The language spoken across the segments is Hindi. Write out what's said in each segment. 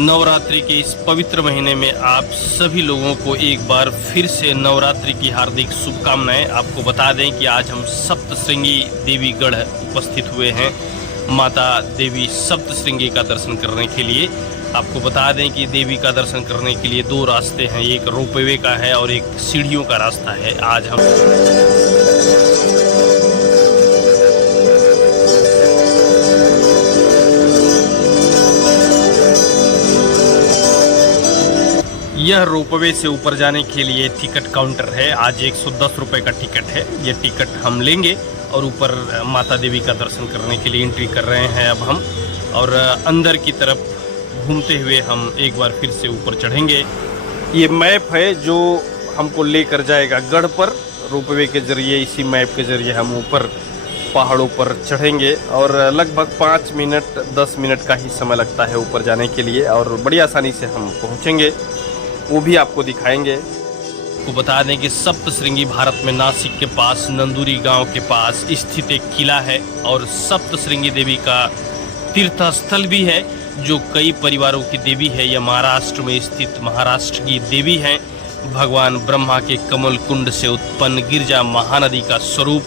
नवरात्रि के इस पवित्र महीने में आप सभी लोगों को एक बार फिर से नवरात्रि की हार्दिक शुभकामनाएं। आपको बता दें कि आज हम सप्तश्रृंगी देवी गढ़ उपस्थित हुए हैं माता देवी सप्तश्रृंगी का दर्शन करने के लिए। आपको बता दें कि देवी का दर्शन करने के लिए दो रास्ते हैं, एक रोपवे का है और एक सीढ़ियों का रास्ता है। आज हम यह रोपवे से ऊपर जाने के लिए टिकट काउंटर है। आज 110 रुपये का टिकट है। यह टिकट हम लेंगे और ऊपर माता देवी का दर्शन करने के लिए एंट्री कर रहे हैं अब हम, और अंदर की तरफ घूमते हुए हम एक बार फिर से ऊपर चढ़ेंगे। ये मैप है जो हमको लेकर जाएगा गढ़ पर। रोपवे के जरिए, इसी मैप के जरिए हम ऊपर पहाड़ों पर चढ़ेंगे और लगभग 5 मिनट 10 मिनट का ही समय लगता है ऊपर जाने के लिए, और बड़ी आसानी से हम पहुँचेंगे, वो भी आपको दिखाएंगे। को बता दें कि सप्तश्रृंगी भारत में नासिक के पास नंदूरी गांव के पास स्थित एक किला है और सप्तश्रृंगी देवी का तीर्थ स्थल भी है जो कई परिवारों की देवी है। यह महाराष्ट्र में स्थित महाराष्ट्र की देवी है। भगवान ब्रह्मा के कमल कुंड से उत्पन्न गिरजा महानदी का स्वरूप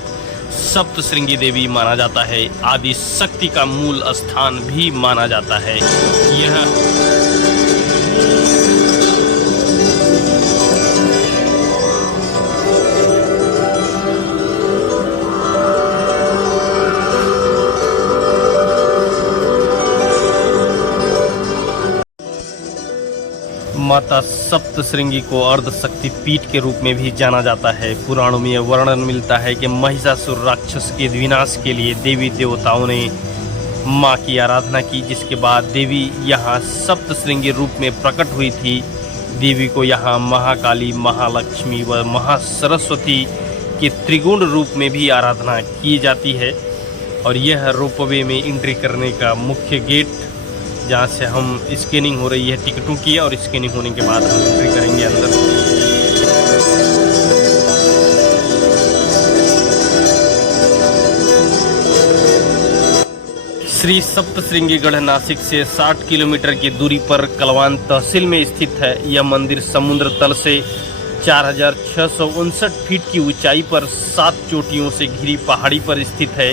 सप्तश्रृंगी देवी माना जाता है। आदि शक्ति का मूल स्थान भी माना जाता है। माता सप्तश्रृंगी को अर्धशक्ति पीठ के रूप में भी जाना जाता है। पुराणों में यह वर्णन मिलता है कि महिषासुर राक्षस के विनाश के लिए देवी देवताओं ने मां की आराधना की, जिसके बाद देवी यहां सप्तश्रृंगी रूप में प्रकट हुई थी। देवी को यहां महाकाली, महालक्ष्मी व महासरस्वती के त्रिगुण रूप में भी आराधना की जाती है। और यह रोपवे में एंट्री करने का मुख्य गेट, जहाँ से हम स्कैनिंग हो रही है टिकटों की, और स्कैनिंग होने के बाद हम एंट्री करेंगे अंदर। श्री सप्तश्रृंगी गढ़ नासिक से 60 किलोमीटर की दूरी पर कलवान तहसील में स्थित है। यह मंदिर समुद्र तल से 4659 फीट की ऊंचाई पर 7 चोटियों से घिरी पहाड़ी पर स्थित है।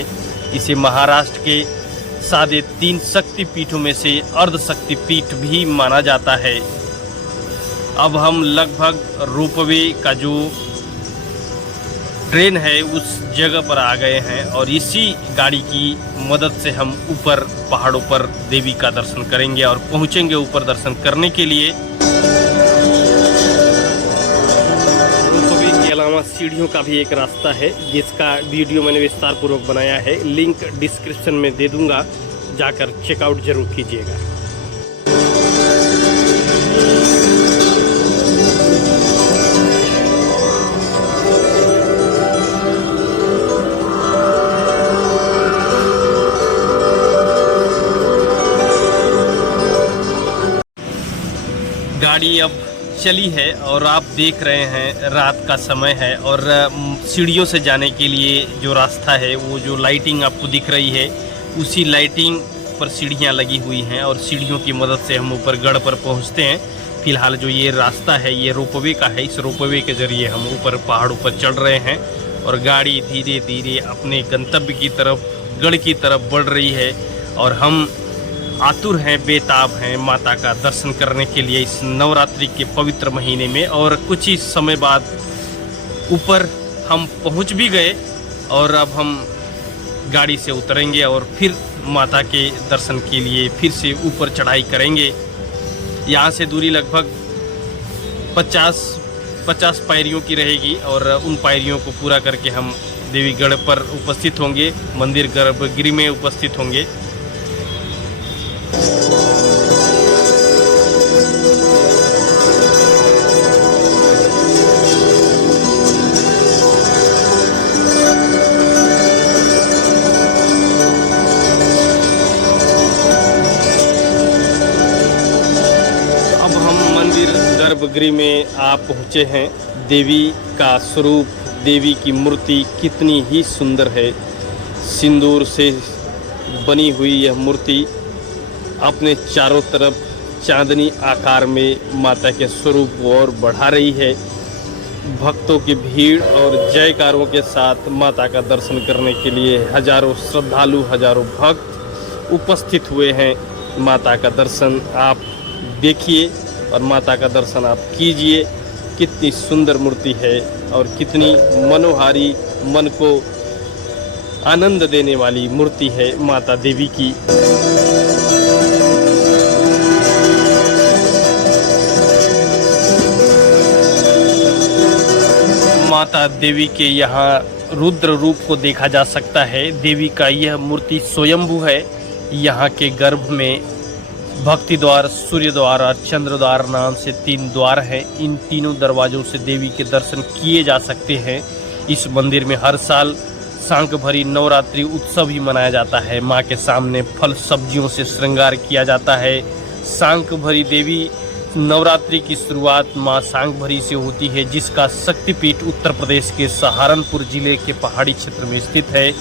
इसे महाराष्ट्र के साढ़े 3 शक्ति पीठों में से अर्ध शक्ति पीठ भी माना जाता है। अब हम लगभग रोपवे का जो ट्रेन है उस जगह पर आ गए हैं और इसी गाड़ी की मदद से हम ऊपर पहाड़ों पर देवी का दर्शन करेंगे और पहुंचेंगे ऊपर दर्शन करने के लिए। रोपवे के अलावा सीढ़ियों का भी एक रास्ता है जिसका वीडियो मैंने विस्तार पूर्वक बनाया है, लिंक डिस्क्रिप्शन में दे दूंगा, जाकर चेकआउट जरूर कीजिएगा। गाड़ी अब चली है और आप देख रहे हैं रात का समय है और सीढ़ियों से जाने के लिए जो रास्ता है, वो जो लाइटिंग आपको दिख रही है उसी लाइटिंग पर सीढ़ियां लगी हुई हैं और सीढ़ियों की मदद से हम ऊपर गढ़ पर पहुंचते हैं। फिलहाल जो ये रास्ता है ये रोपवे का है। इस रोपवे के जरिए हम ऊपर पहाड़ों पर चढ़ रहे हैं और गाड़ी धीरे धीरे अपने गंतव्य की तरफ, गढ़ की तरफ बढ़ रही है और हम आतुर हैं, बेताब हैं माता का दर्शन करने के लिए इस नवरात्रि के पवित्र महीने में। और कुछ ही समय बाद ऊपर हम पहुंच भी गए और अब हम गाड़ी से उतरेंगे और फिर माता के दर्शन के लिए फिर से ऊपर चढ़ाई करेंगे। यहाँ से दूरी लगभग 50 पायरियों की रहेगी और उन पायरियों को पूरा करके हम देवीगढ़ पर उपस्थित होंगे, मंदिर गर्भगृह में उपस्थित होंगे। गर्भगृह में आप पहुँचे हैं। देवी का स्वरूप, देवी की मूर्ति कितनी ही सुंदर है। सिंदूर से बनी हुई यह मूर्ति अपने चारों तरफ चांदनी आकार में माता के स्वरूप को और बढ़ा रही है। भक्तों की भीड़ और जयकारों के साथ माता का दर्शन करने के लिए हजारों श्रद्धालु, हजारों भक्त उपस्थित हुए हैं। माता का दर्शन आप देखिए और माता का दर्शन आप कीजिए। कितनी सुंदर मूर्ति है और कितनी मनोहारी, मन को आनंद देने वाली मूर्ति है माता देवी की। माता देवी के यहाँ रुद्र रूप को देखा जा सकता है। देवी का यह मूर्ति स्वयंभू है। यहाँ के गर्भ में भक्ति द्वार, सूर्य द्वार और चंद्र द्वार नाम से 3 द्वार हैं। इन तीनों दरवाजों से देवी के दर्शन किए जा सकते हैं। इस मंदिर में हर साल सांक भरी नवरात्रि उत्सव ही मनाया जाता है। माँ के सामने फल सब्जियों से श्रृंगार किया जाता है। सांक भरी देवी नवरात्रि की शुरुआत माँ सांक भरी से होती है, जिसका शक्तिपीठ उत्तर प्रदेश के सहारनपुर जिले के पहाड़ी क्षेत्र में स्थित है,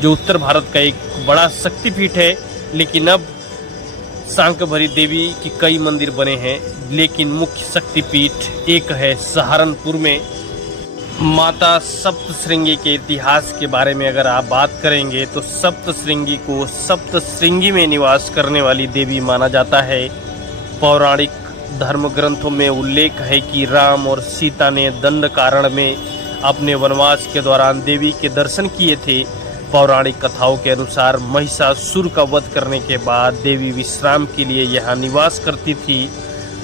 जो उत्तर भारत का एक बड़ा शक्तिपीठ है। लेकिन अब सांक भरी देवी की कई मंदिर बने हैं, लेकिन मुख्य शक्तिपीठ एक है सहारनपुर में। माता सप्तश्रृंगी के इतिहास के बारे में अगर आप बात करेंगे तो सप्तश्रृंगी को सप्तश्रृंगी में निवास करने वाली देवी माना जाता है। पौराणिक धर्म ग्रंथों में उल्लेख है कि राम और सीता ने दंडकारण्य में अपने वनवास के दौरान देवी के दर्शन किए थे। पौराणिक कथाओं के अनुसार महिषासुर का वध करने के बाद देवी विश्राम के लिए यहाँ निवास करती थी।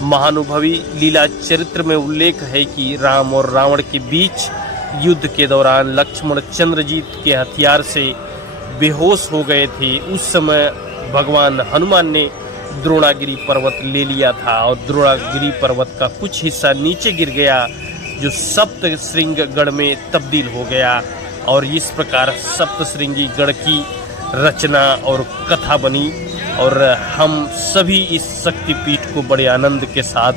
महानुभवी लीला चरित्र में उल्लेख है कि राम और रावण के बीच युद्ध के दौरान लक्ष्मण चंद्रजीत के हथियार से बेहोश हो गए थे। उस समय भगवान हनुमान ने द्रोणागिरी पर्वत ले लिया था और द्रोणागिरी पर्वत का कुछ हिस्सा नीचे गिर गया, जो सप्तश्रृंगगढ़ में तब्दील हो गया और इस प्रकार सप्तश्रृंगी गढ़ की रचना और कथा बनी। और हम सभी इस शक्तिपीठ को बड़े आनंद के साथ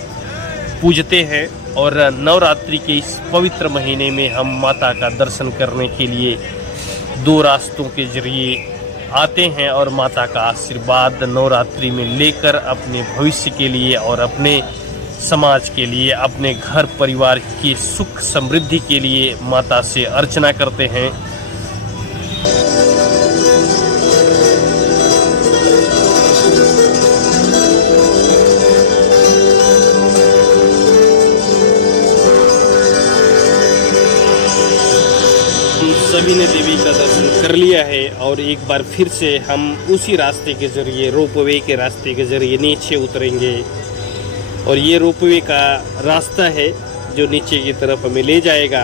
पूजते हैं और नवरात्रि के इस पवित्र महीने में हम माता का दर्शन करने के लिए 2 रास्तों के जरिए आते हैं और माता का आशीर्वाद नवरात्रि में लेकर अपने भविष्य के लिए और अपने समाज के लिए, अपने घर परिवार की सुख समृद्धि के लिए माता से अर्चना करते हैं। सभी ने देवी का दर्शन कर लिया है और एक बार फिर से हम उसी रास्ते के जरिए, रोपवे के रास्ते के जरिए नीचे उतरेंगे। और ये रोपवे का रास्ता है जो नीचे की तरफ हमें ले जाएगा।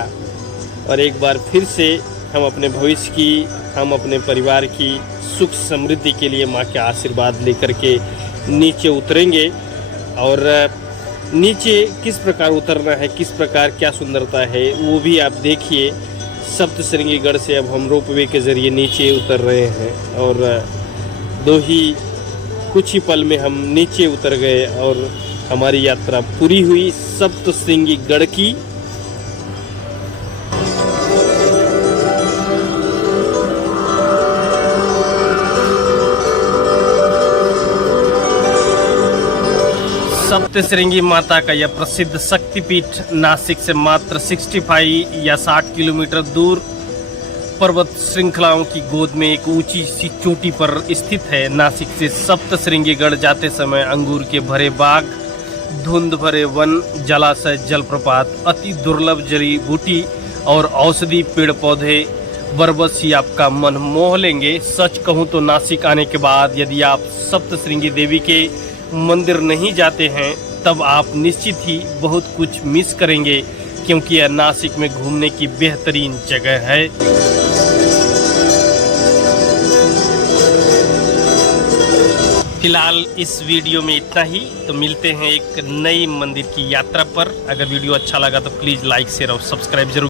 और एक बार फिर से हम अपने भविष्य की, हम अपने परिवार की सुख समृद्धि के लिए माँ के आशीर्वाद लेकर के नीचे उतरेंगे। और नीचे किस प्रकार उतरना है, किस प्रकार क्या सुंदरता है, वो भी आप देखिए। सप्तश्रृंगी गढ़ से अब हम रोपवे के ज़रिए नीचे उतर रहे हैं और कुछ ही पल में हम नीचे उतर गए और हमारी यात्रा पूरी हुई सप्तश्रृंगी गढ़ की। सप्तश्रृंगी माता का यह प्रसिद्ध शक्तिपीठ नासिक से मात्र 65 या 60 किलोमीटर दूर पर्वत श्रृंखलाओं की गोद में एक ऊंची सी चोटी पर स्थित है। नासिक से सप्तश्रृंगीगढ़ जाते समय अंगूर के भरे बाग, धुंध भरे वन, जलाशय, जलप्रपात, अति दुर्लभ जड़ी बूटी और औषधि पेड़ पौधे बरबस ही आपका मन मोह लेंगे। सच कहूँ तो नासिक आने के बाद यदि आप सप्तश्रृंगी देवी के मंदिर नहीं जाते हैं तब आप निश्चित ही बहुत कुछ मिस करेंगे, क्योंकि यह नासिक में घूमने की बेहतरीन जगह है। फिलहाल इस वीडियो में इतना ही। तो मिलते हैं एक नई मंदिर की यात्रा पर। अगर वीडियो अच्छा लगा तो प्लीज़ लाइक, शेयर और सब्सक्राइब जरूर